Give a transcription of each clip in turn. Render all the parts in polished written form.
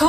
حسین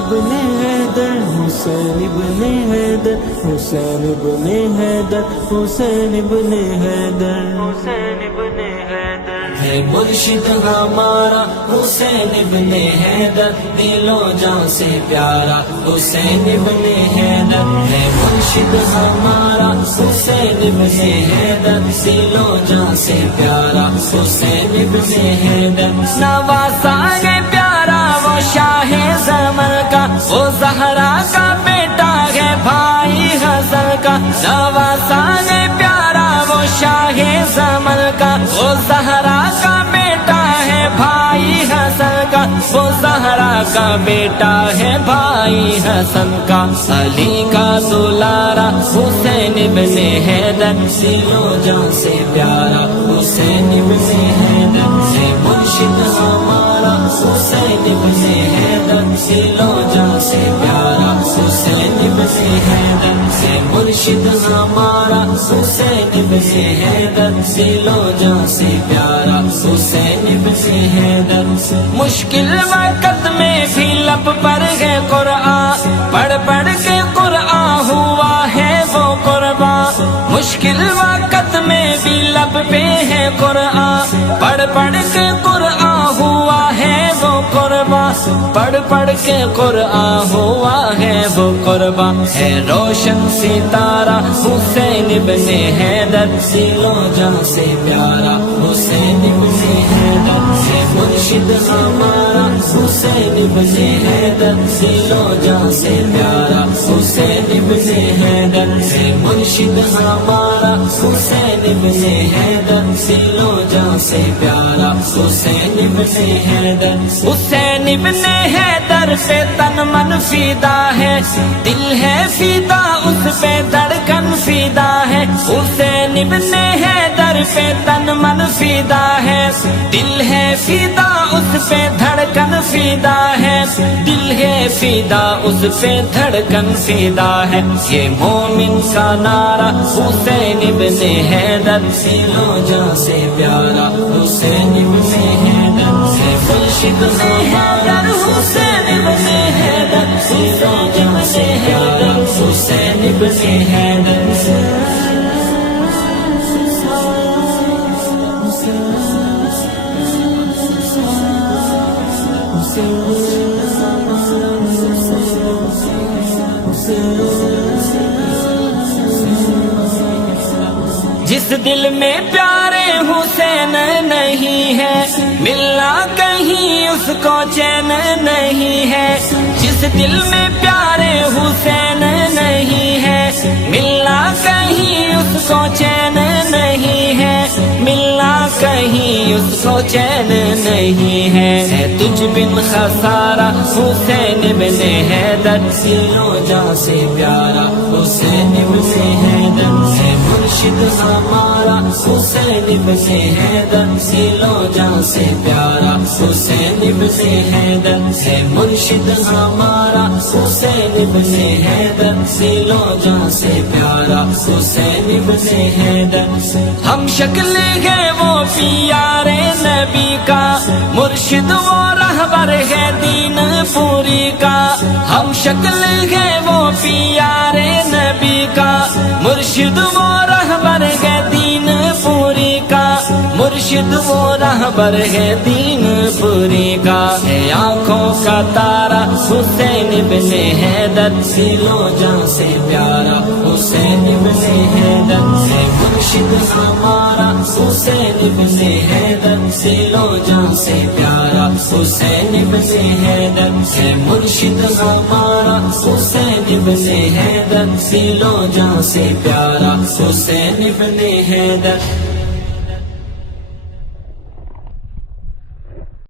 ابن حیدر، حسین ابن حیدر، حسین ابن حیدر، حسین ابن حیدر، حسین ابن حیدر ہے مرشد ہمارا حسین ابن حیدر، دل و جان سے پیارا حسین ابن حیدر ہے مرشد ہمارا حسین ابن حیدر، دل و جان سے پیارا حسین ابن حیدر نواسا ہے پیارا وہ شاہ زمر کا، وہ زہرا کا بیٹا ہے بھائی حسن کا، نواسا ہے پیارا وہ شاہ زمر کا، وہ زہرا کا بیٹا ہے بھائی حسن کا، وہ زہرا کا بیٹا ہے بھائی حسن کا، علی کا دلارا حسین ابن حیدر، دل و جان سے پیارا حسین ابن حیدر سے مرشد ہمارا حسین ابن حیدر، دل و جان سے پیارا حسین ابن حیدر سے مرشد ہمارا حسین ابن حیدر، دل و جان سے پیارا حسین ابن حیدر مشکل وقت میں بھی لب پر ہے قرآن، پڑھ پڑھ کے قرآن ہوا ہے وہ قربان، مشکل وقت میں بھی لب پہ ہے قرآن، پڑھ پڑھ کے قرآن ہوا ہے وہ قربان، پڑھ پڑھ کے قرآن ہوا ہے وہ قربان ہے روشن ستارہ حسین ابن حیدر، دل و جان سے پیارا حسین ابن حیدر سے مرشد ہمارا حسین ابن حیدر، دل و جان سے پیارا حسین ابن حیدر سے مرشد ہمارا حسین ابن حیدر، دل و جان سے پیارا حسین ابن حیدر حسین ابن حیدر پہ تن من فیدا ہے، دل ہے فیدا اس پہ دھڑکن فیدا ہے، حسین ابن حیدر پہ تن من فیدا ہے، دل ہے فیدا اس پہ دھڑکن فیدا ہے، دل ہے فیدا اس پہ دھڑکن فیدا ہے، یہ مومن کا نعرہ حسین ابن حیدر، دل و جان سے پیارا حسین ابن حیدر سے مرشد حیدر حسین ابن حیدر، دل و جان سے پیارا حسین ابن حیدر جس دل میں پیارے حسین نہیں ہے، ملنا کہیں اس کو چین نہیں ہے، جس دل میں پیارے حسین نہیں ہے، ملنا کہیں اس کو چین نہیں ہے، ملنا کہیں اس کو چین نہیں ہے، تجھ بن خسارہ حسین ابن حیدر، دل و جان سے پیارا حسین ابن حیدر سے مرشد ہمارا حسین ابن حیدر، دل و جان سے پیارا حسین ابن حیدر سے مرشد ہمارا حسین ابن حیدر، دل و جان سے پیارا حسین ابن حیدر ہم شکل ہے وہ پیارے نبی کا، مرشد وہ رہبر ہے دین پوری کا، ہم شکل ہے وہ پیارے نبی کا، مرشد وہ رہبر ہے دین پوری کا، مرشد وہ رہبر ہے دین پوری کا، ہے آنکھوں کا تارا حسین ابن حیدر، دل و جان سے پیارا حسین ابن حیدر سے مرشد ہمارا حسین ابن حیدر، دل و جان سے پیارا حسین ابن حیدر سے مرشد ہمارا حسین ابن حیدر، دل و جان سے پیارا حسین ابن حیدر